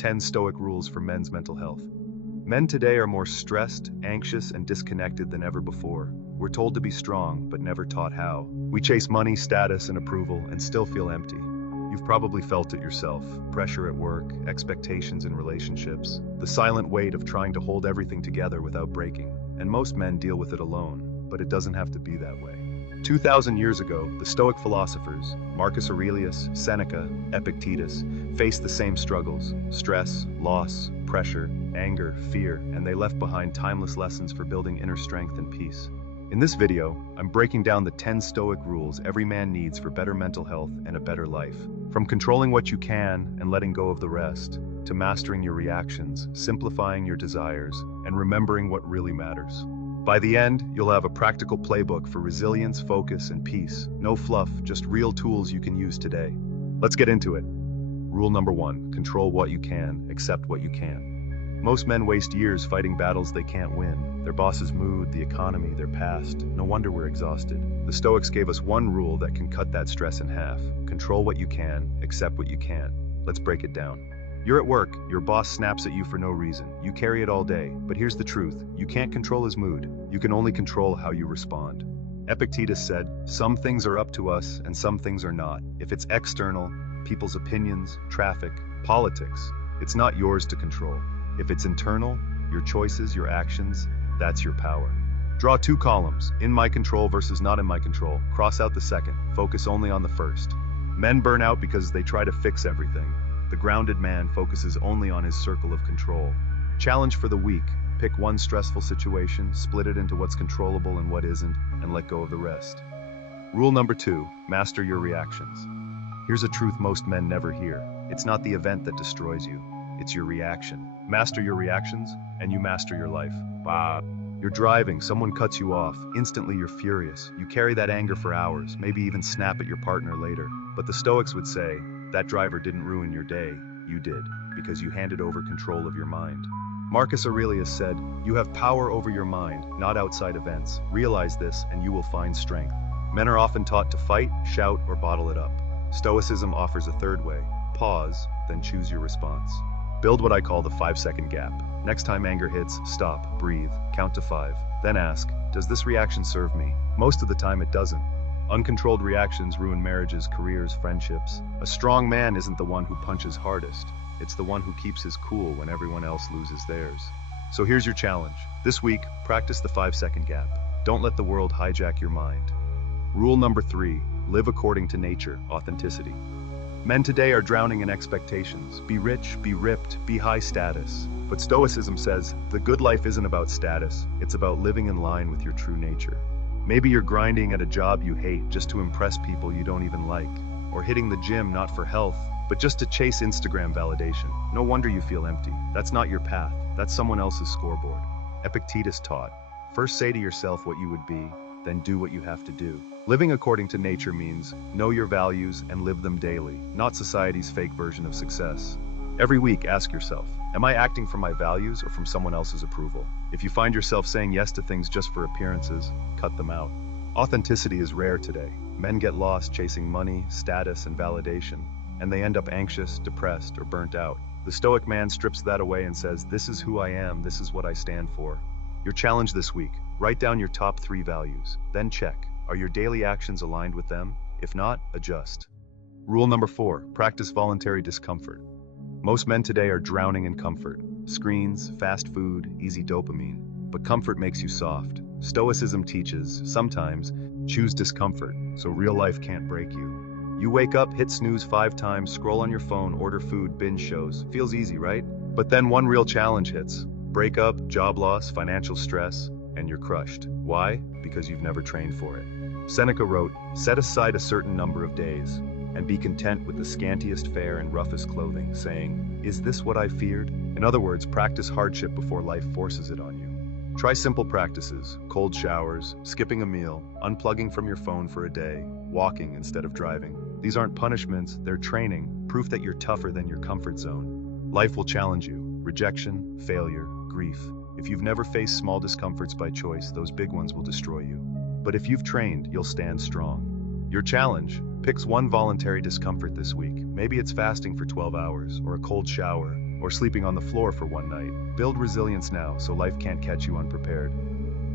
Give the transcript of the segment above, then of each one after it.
10 Stoic rules for men's mental health. Men today are more stressed, anxious, and disconnected than ever before. We're told to be strong, but never taught how. We chase money, status, and approval, and still feel empty. You've probably felt it yourself. Pressure at work, expectations in relationships, the silent weight of trying to hold everything together without breaking. And most men deal with it alone, but it doesn't have to be that way. 2,000 years ago, the Stoic philosophers, Marcus Aurelius, Seneca, Epictetus, faced the same struggles: stress, loss, pressure, anger, fear, and they left behind timeless lessons for building inner strength and peace. In this video, I'm breaking down the 10 Stoic rules every man needs for better mental health and a better life. From controlling what you can and letting go of the rest, to mastering your reactions, simplifying your desires, and remembering what really matters. By the end, you'll have a practical playbook for resilience, focus, and peace. No fluff, just real tools you can use today. Let's get into it. Rule number 1, control what you can, accept what you can. Most men waste years fighting battles they can't win. Their boss's mood, the economy, their past. No wonder we're exhausted. The Stoics gave us one rule that can cut that stress in half. Control what you can, accept what you can't. Let's break it down. You're at work, your boss snaps at you for no reason. You carry it all day, but here's the truth. You can't control his mood. You can only control how you respond. Epictetus said, "Some things are up to us and some things are not." If it's external, people's opinions, traffic, politics, it's not yours to control. If it's internal, your choices, your actions, that's your power. Draw 2 columns, in my control versus not in my control. Cross out the second, focus only on the first. Men burn out because they try to fix everything. The grounded man focuses only on his circle of control. Challenge for the week: pick one stressful situation, split it into what's controllable and what isn't, and let go of the rest. Rule number 2, master your reactions. Here's a truth most men never hear. It's not the event that destroys you, it's your reaction. Master your reactions, and you master your life. You're driving, someone cuts you off, instantly you're furious. You carry that anger for hours, maybe even snap at your partner later. But the Stoics would say, that driver didn't ruin your day, you did, because you handed over control of your mind. Marcus Aurelius said, "You have power over your mind, not outside events. Realize this and you will find strength." Men are often taught to fight, shout, or bottle it up. Stoicism offers a third way: pause, then choose your response. Build what I call the 5-second gap. Next time anger hits, stop, breathe, count to 5, then ask, does this reaction serve me? Most of the time it doesn't. Uncontrolled reactions ruin marriages, careers, friendships. A strong man isn't the one who punches hardest. It's the one who keeps his cool when everyone else loses theirs. So here's your challenge. This week, practice the 5-second gap. Don't let the world hijack your mind. Rule number 3, live according to nature, authenticity. Men today are drowning in expectations. Be rich, be ripped, be high status. But Stoicism says, the good life isn't about status. It's about living in line with your true nature. Maybe you're grinding at a job you hate just to impress people you don't even like, or hitting the gym not for health, but just to chase Instagram validation. No wonder you feel empty. That's not your path. That's someone else's scoreboard. Epictetus taught, first say to yourself what you would be, then do what you have to do. Living according to nature means know your values and live them daily, not society's fake version of success. Every week, ask yourself, am I acting from my values or from someone else's approval? If you find yourself saying yes to things just for appearances, cut them out. Authenticity is rare today. Men get lost chasing money, status, and validation, and they end up anxious, depressed, or burnt out. The Stoic man strips that away and says, this is who I am, this is what I stand for. Your challenge this week, write down your top 3 values, then check, are your daily actions aligned with them? If not, adjust. Rule number 4, practice voluntary discomfort. Most men today are drowning in comfort. Screens, fast food, easy dopamine. But comfort makes you soft. Stoicism teaches, sometimes, choose discomfort, so real life can't break you. You wake up, hit snooze 5 times, scroll on your phone, order food, binge shows. Feels easy, right? But then one real challenge hits. Breakup, job loss, financial stress, and you're crushed. Why? Because you've never trained for it. Seneca wrote, set aside a certain number of days, and be content with the scantiest fare and roughest clothing, saying, is this what I feared? In other words, practice hardship before life forces it on you. Try simple practices, cold showers, skipping a meal, unplugging from your phone for a day, walking instead of driving. These aren't punishments, they're training, proof that you're tougher than your comfort zone. Life will challenge you, rejection, failure, grief. If you've never faced small discomforts by choice, those big ones will destroy you. But if you've trained, you'll stand strong. Your challenge, picks one voluntary discomfort this week. Maybe it's fasting for 12 hours, or a cold shower, or sleeping on the floor for one night. Build resilience now so life can't catch you unprepared.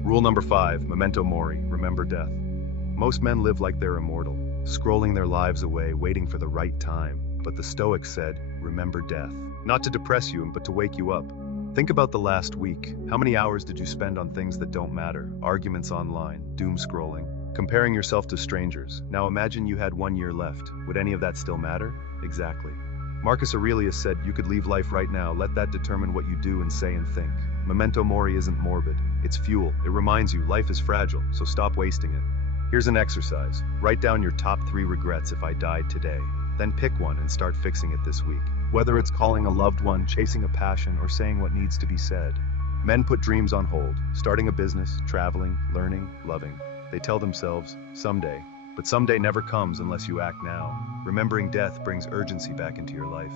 Rule number 5, memento mori, remember death. Most men live like they're immortal, scrolling their lives away, waiting for the right time. But the Stoics said, remember death. Not to depress you, but to wake you up. Think about the last week. How many hours did you spend on things that don't matter? Arguments online, doom scrolling, comparing yourself to strangers. Now imagine you had 1 year left. Would any of that still matter? Exactly. Marcus Aurelius said you could leave life right now. Let that determine what you do and say and think. Memento mori isn't morbid. It's fuel. It reminds you life is fragile, so stop wasting it. Here's an exercise. Write down your top 3 regrets if I died today. Then pick one and start fixing it this week. Whether it's calling a loved one, chasing a passion, or saying what needs to be said. Men put dreams on hold, starting a business, traveling, learning, loving. They tell themselves, someday. But someday never comes unless you act now. Remembering death brings urgency back into your life.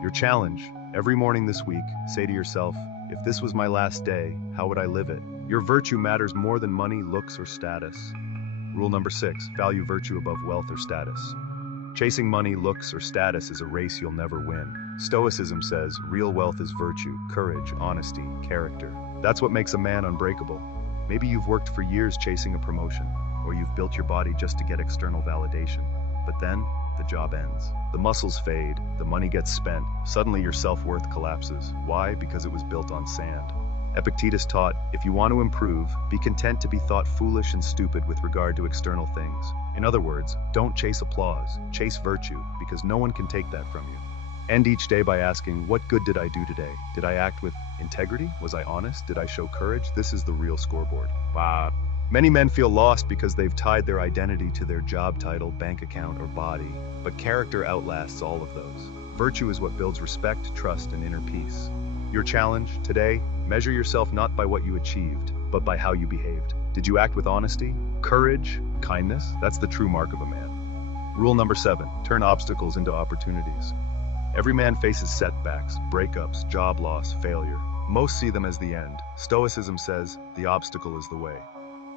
Your challenge, every morning this week, say to yourself, if this was my last day, how would I live it? Your virtue matters more than money, looks, or status. Rule number 6, value virtue above wealth or status. Chasing money, looks, or status is a race you'll never win. Stoicism says real wealth is virtue, courage, honesty, character. That's what makes a man unbreakable. Maybe you've worked for years chasing a promotion, or you've built your body just to get external validation. But then, the job ends. The muscles fade, the money gets spent, suddenly your self-worth collapses. Why? Because it was built on sand. Epictetus taught, if you want to improve, be content to be thought foolish and stupid with regard to external things. In other words, don't chase applause, chase virtue, because no one can take that from you. End each day by asking, what good did I do today? Did I act with integrity? Was I honest? Did I show courage? This is the real scoreboard. Wow. Many men feel lost because they've tied their identity to their job title, bank account, or body. But character outlasts all of those. Virtue is what builds respect, trust, and inner peace. Your challenge today, measure yourself not by what you achieved, but by how you behaved. Did you act with honesty, courage, kindness? That's the true mark of a man. Rule number 7, turn obstacles into opportunities. Every man faces setbacks, breakups, job loss, failure. Most see them as the end. Stoicism says, the obstacle is the way.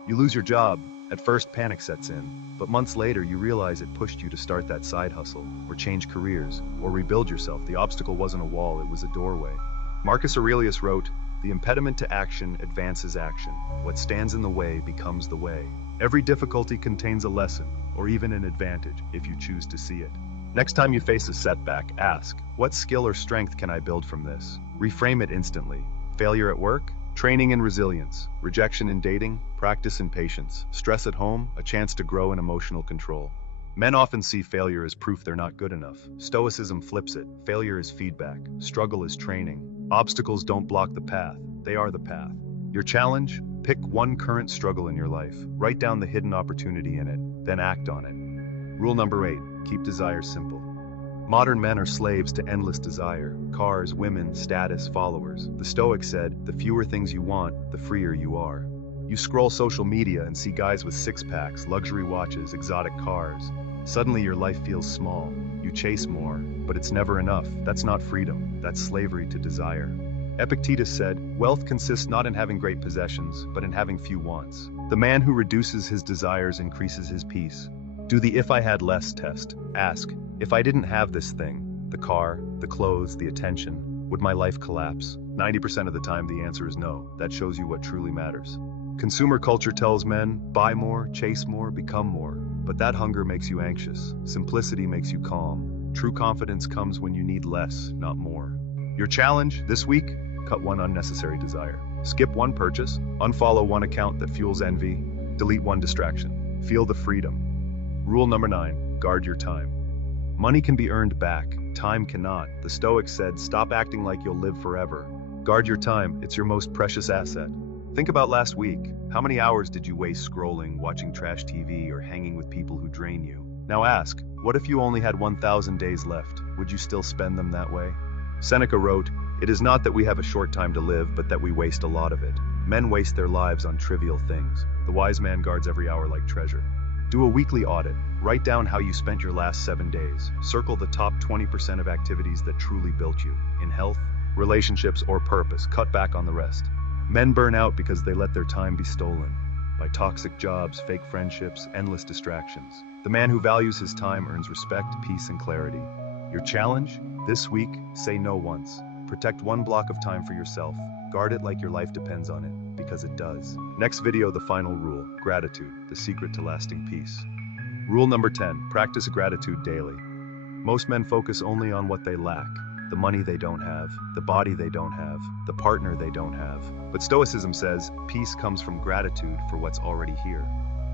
You lose your job. At first, panic sets in. But months later, you realize it pushed you to start that side hustle, or change careers, or rebuild yourself. The obstacle wasn't a wall, it was a doorway. Marcus Aurelius wrote, the impediment to action advances action. What stands in the way becomes the way. Every difficulty contains a lesson, or even an advantage, if you choose to see it. Next time you face a setback, ask, what skill or strength can I build from this? Reframe it instantly. Failure at work? Training in resilience. Rejection in dating? Practice in patience. Stress at home? A chance to grow in emotional control. Men often see failure as proof they're not good enough. Stoicism flips it. Failure is feedback. Struggle is training. Obstacles don't block the path. They are the path. Your challenge? Pick one current struggle in your life. Write down the hidden opportunity in it, then act on it. Rule number 8, keep desire simple. Modern men are slaves to endless desire. Cars, women, status, followers. The Stoics said, the fewer things you want, the freer you are. You scroll social media and see guys with six-packs, luxury watches, exotic cars. Suddenly your life feels small. You chase more, but it's never enough. That's not freedom. That's slavery to desire. Epictetus said, wealth consists not in having great possessions, but in having few wants. The man who reduces his desires increases his peace. Do the if I had less test. Ask, if I didn't have this thing, the car, the clothes, the attention, would my life collapse? 90% of the time the answer is no. That shows you what truly matters. Consumer culture tells men, buy more, chase more, become more. But that hunger makes you anxious. Simplicity makes you calm. True confidence comes when you need less, not more. Your challenge this week? Cut one unnecessary desire. Skip one purchase. Unfollow one account that fuels envy. Delete one distraction. Feel the freedom. Rule number 9, guard your time. Money can be earned back. Time cannot. The Stoics said, stop acting like you'll live forever. Guard your time. It's your most precious asset. Think about last week. How many hours did you waste scrolling, watching trash TV, or hanging with people who drain you? Now ask, what if you only had 1,000 days left? Would you still spend them that way? Seneca wrote, it is not that we have a short time to live, but that we waste a lot of it. Men waste their lives on trivial things. The wise man guards every hour like treasure. Do a weekly audit. Write down how you spent your last 7 days. Circle the top 20% of activities that truly built you. In health, relationships, or purpose. Cut back on the rest. Men burn out because they let their time be stolen. By toxic jobs, fake friendships, endless distractions. The man who values his time earns respect, peace, and clarity. Your challenge? This week, say no once. Protect one block of time for yourself. Guard it like your life depends on it, because it does. Next video, the final rule, gratitude, the secret to lasting peace. Rule number 10, practice gratitude daily. Most men focus only on what they lack. The money they don't have, the body they don't have, the partner they don't have. But Stoicism says, peace comes from gratitude for what's already here.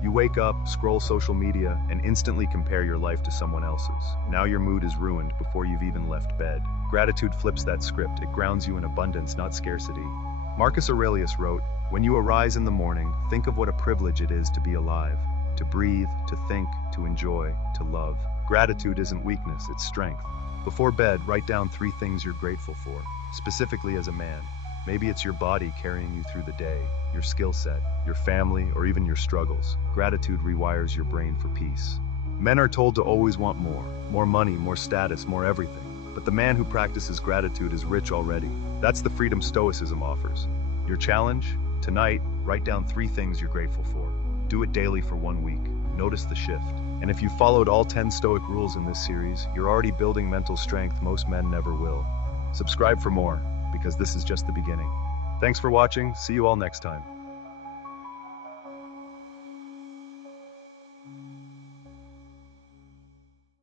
You wake up, scroll social media, and instantly compare your life to someone else's. Now your mood is ruined before you've even left bed. Gratitude flips that script. It grounds you in abundance, not scarcity. Marcus Aurelius wrote, "When you arise in the morning, think of what a privilege it is to be alive, to breathe, to think, to enjoy, to love." Gratitude isn't weakness, it's strength. Before bed, write down 3 things you're grateful for, specifically as a man. Maybe it's your body carrying you through the day, your skill set, your family, or even your struggles. Gratitude rewires your brain for peace. Men are told to always want more money, more status, more everything. But the man who practices gratitude is rich already. That's the freedom Stoicism offers. Your challenge? Tonight, write down 3 things you're grateful for. Do it daily for 1 week. Notice the shift. And if you followed all 10 Stoic rules in this series, you're already building mental strength most men never will. Subscribe for more, because this is just the beginning. Thanks for watching. See you all next time.